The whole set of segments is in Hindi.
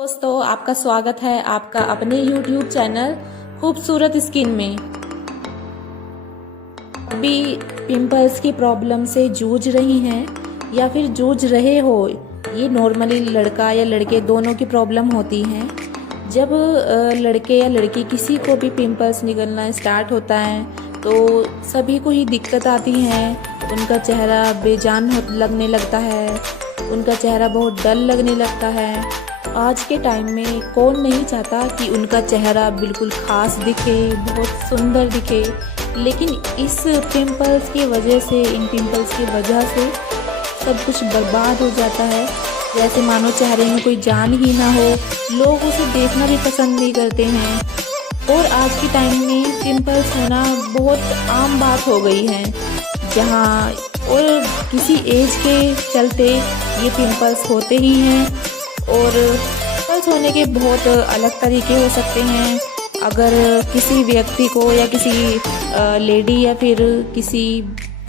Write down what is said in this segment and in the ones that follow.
दोस्तों, आपका स्वागत है आपका अपने YouTube चैनल खूबसूरत स्किन में। अभी पिंपल्स की प्रॉब्लम से जूझ रही हैं या फिर जूझ रहे हो, ये नॉर्मली लड़का या लड़के दोनों की प्रॉब्लम होती है। जब लड़के या लड़की किसी को भी पिंपल्स निकलना स्टार्ट होता है तो सभी को ही दिक्कत आती है। उनका चेहरा बेजान लगने लगता है, उनका चेहरा बहुत डल लगने लगता है। आज के टाइम में कौन नहीं चाहता कि उनका चेहरा बिल्कुल खास दिखे, बहुत सुंदर दिखे, लेकिन इस पिंपल्स की वजह से, इन पिंपल्स की वजह से सब कुछ बर्बाद हो जाता है। जैसे मानो चेहरे में कोई जान ही ना हो, लोग उसे देखना भी पसंद नहीं करते हैं। और आज के टाइम में पिंपल्स होना बहुत आम बात हो गई है, जहाँ और किसी एज के चलते ये पिंपल्स होते ही हैं। और पिंपल्स होने के बहुत अलग तरीके हो सकते हैं। अगर किसी व्यक्ति को या किसी लेडी या फिर किसी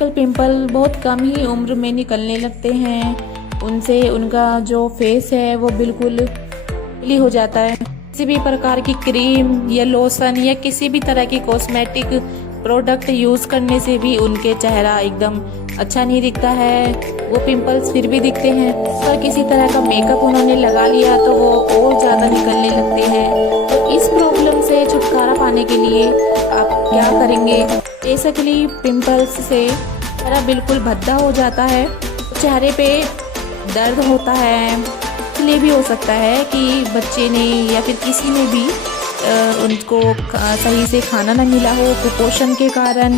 पिंपल बहुत कम ही उम्र में निकलने लगते हैं, उनसे उनका जो फेस है वो बिल्कुल ऑयली हो जाता है। किसी भी प्रकार की क्रीम या लोशन या किसी भी तरह की कॉस्मेटिक प्रोडक्ट यूज़ करने से भी उनके चेहरा एकदम अच्छा नहीं दिखता है, वो पिंपल्स फिर भी दिखते हैं। पर किसी तरह का मेकअप उन्होंने लगा लिया तो वो और ज़्यादा निकलने लगते हैं। तो इस प्रॉब्लम से छुटकारा पाने के लिए आप क्या करेंगे? बेसिकली पिंपल्स से चेहरा बिल्कुल भद्दा हो जाता है, चेहरे पे दर्द होता है। इसलिए भी हो सकता है कि बच्चे ने या फिर किसी ने भी उनको सही से खाना ना मिला हो कुपोषण के कारण,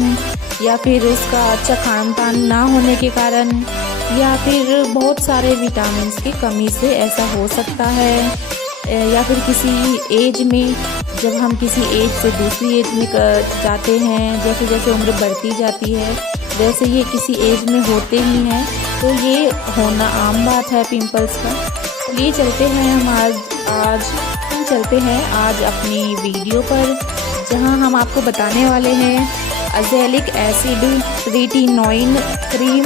या फिर उसका अच्छा खान पान ना होने के कारण, या फिर बहुत सारे विटामिन्स की कमी से ऐसा हो सकता है। या फिर किसी एज में, जब हम किसी एज से दूसरी एज में जाते हैं, जैसे जैसे उम्र बढ़ती जाती है वैसे ये किसी एज में होते ही हैं, तो ये होना आम बात है पिंपल्स का। चलिए चलते हैं आज अपनी वीडियो पर, जहां हम आपको बताने वाले हैं अज़ेलिक एसिड रेटिनोइन क्रीम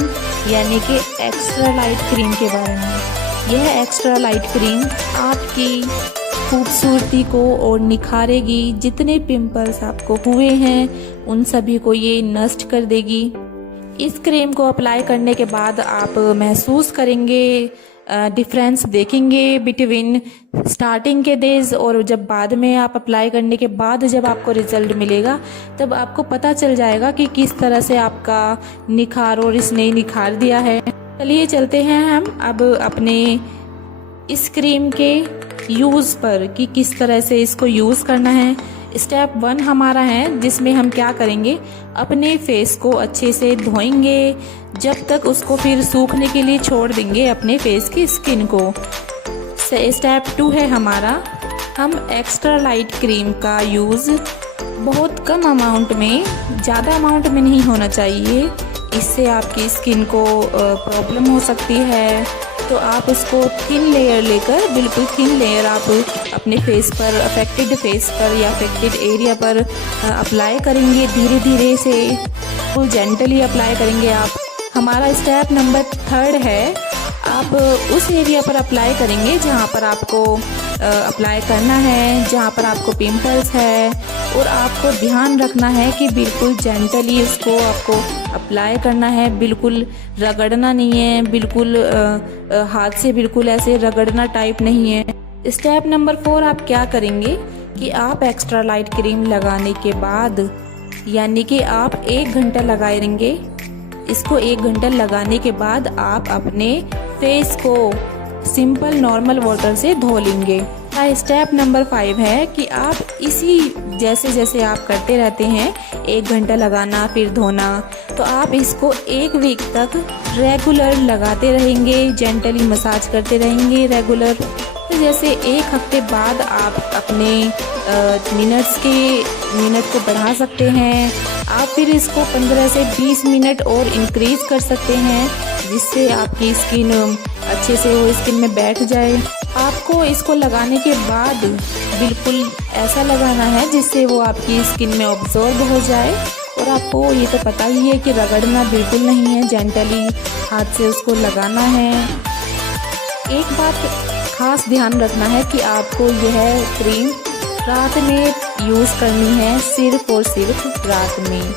यानी कि एक्स्ट्रा लाइट क्रीम के बारे में। यह एक्स्ट्रा लाइट क्रीम आपकी खूबसूरती को और निखारेगी। जितने पिंपल्स आपको हुए हैं उन सभी को ये नष्ट कर देगी। इस क्रीम को अप्लाई करने के बाद आप महसूस करेंगे, डिफरेंस देखेंगे बिटवीन स्टार्टिंग के डेज और जब बाद में आप अप्लाई करने के बाद जब आपको रिजल्ट मिलेगा तब आपको पता चल जाएगा कि किस तरह से आपका निखार और इसने निखार दिया है। चलिए चलते हैं हम अब अपने इस क्रीम के यूज़ पर कि किस तरह से इसको यूज़ करना है। स्टेप 1 हमारा है, जिसमें हम क्या करेंगे, अपने फेस को अच्छे से धोएंगे जब तक उसको फिर सूखने के लिए छोड़ देंगे अपने फेस की स्किन को। स्टेप 2 है हमारा, हम एक्स्ट्रा लाइट क्रीम का यूज़ बहुत कम अमाउंट में, ज़्यादा अमाउंट में नहीं होना चाहिए, इससे आपकी स्किन को प्रॉब्लम हो सकती है। तो आप उसको थिन लेयर लेकर, बिल्कुल थिन लेयर आप अपने फेस पर, अफेक्टेड फेस पर या अफेक्टेड एरिया पर अप्लाई करेंगे। धीरे धीरे से फुल जेंटली अप्लाई करेंगे आप। हमारा स्टेप नंबर 3 है, आप उस एरिया पर अप्लाई करेंगे जहाँ पर आपको अप्लाई करना है, जहाँ पर आपको पिंपल्स है, और आपको ध्यान रखना है कि बिल्कुल जेंटली उसको आपको अप्लाई करना है, बिल्कुल रगड़ना नहीं है, बिल्कुल हाथ से बिल्कुल ऐसे रगड़ना टाइप नहीं है। स्टेप नंबर 4 आप क्या करेंगे कि आप एक्स्ट्रा लाइट क्रीम लगाने के बाद, यानी कि आप 1 घंटा लगाएंगे इसको, 1 घंटा लगाने के बाद आप अपने फेस को सिंपल नॉर्मल वाटर से धो लेंगे। स्टेप नंबर 5 है कि आप इसी जैसे जैसे आप करते रहते हैं, 1 घंटा लगाना फिर धोना, तो आप इसको 1 वीक तक रेगुलर लगाते रहेंगे, जेंटली मसाज करते रहेंगे रेगुलर। तो जैसे 1 हफ्ते बाद आप अपने मिनट को बढ़ा सकते हैं। आप फिर इसको 15 से 20 मिनट और इंक्रीज कर सकते हैं, जिससे आपकी स्किन अच्छे से वो स्किन में बैठ जाए। आपको इसको लगाने के बाद बिल्कुल ऐसा लगाना है जिससे वो आपकी स्किन में ऑब्जॉर्ब हो जाए। और आपको ये तो पता ही है कि रगड़ना बिल्कुल नहीं है, जेंटली हाथ से उसको लगाना है। एक बात ख़ास ध्यान रखना है कि आपको यह क्रीम रात में यूज़ करनी है, सिर्फ़ और सिर्फ रात में।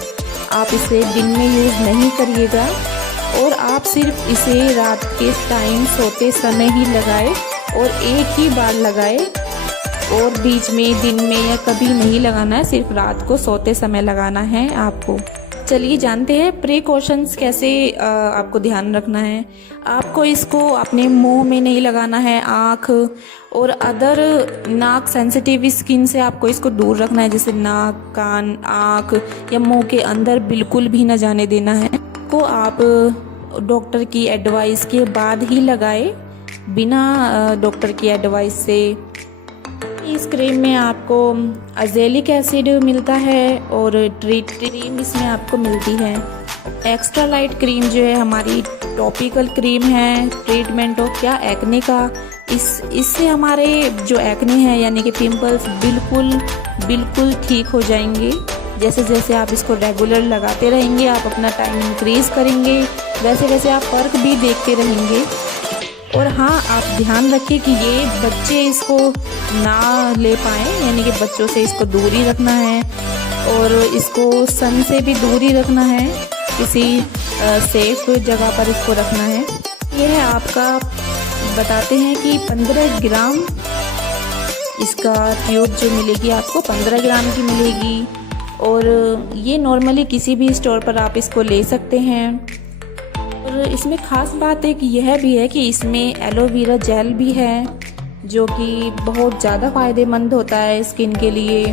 आप इसे दिन में यूज़ नहीं करिएगा और आप सिर्फ इसे रात के टाइम सोते समय ही लगाएं और एक ही बार लगाएं और बीच में दिन में या कभी नहीं लगाना है, सिर्फ रात को सोते समय लगाना है आपको। चलिए जानते हैं प्रिकॉशंस कैसे आपको ध्यान रखना है। आपको इसको अपने मुंह में नहीं लगाना है, आँख और अदर नाक सेंसिटिव स्किन से आपको इसको दूर रखना है, जैसे नाक, कान, आँख या मुंह के अंदर बिल्कुल भी न जाने देना है। को आप डॉक्टर की एडवाइस के बाद ही लगाए, बिना डॉक्टर की एडवाइस से। इस क्रीम में आपको अज़ेलिक एसिड मिलता है और ट्रीट क्रीम इसमें आपको मिलती है। एक्स्ट्रा लाइट क्रीम जो है हमारी टॉपिकल क्रीम है ट्रीटमेंट ऑफ क्या एक्ने का। इससे हमारे जो एक्ने हैं यानी कि पिंपल्स बिल्कुल ठीक हो जाएंगे। जैसे जैसे आप इसको रेगुलर लगाते रहेंगे, आप अपना टाइम इंक्रीज करेंगे, वैसे वैसे आप फ़र्क भी देखते रहेंगे। और हाँ, आप ध्यान रखिए कि ये बच्चे इसको ना ले पाएँ, यानी कि बच्चों से इसको दूरी रखना है और इसको सन से भी दूरी रखना है, किसी सेफ जगह पर इसको रखना है। ये है आपका, बताते हैं कि 15 ग्राम इसका ट्यूब जो मिलेगी आपको 15 ग्राम की मिलेगी और ये नॉर्मली किसी भी स्टोर पर आप इसको ले सकते हैं। और इसमें ख़ास बात एक यह भी है कि इसमें एलोवेरा जेल भी है जो कि बहुत ज़्यादा फ़ायदेमंद होता है स्किन के लिए।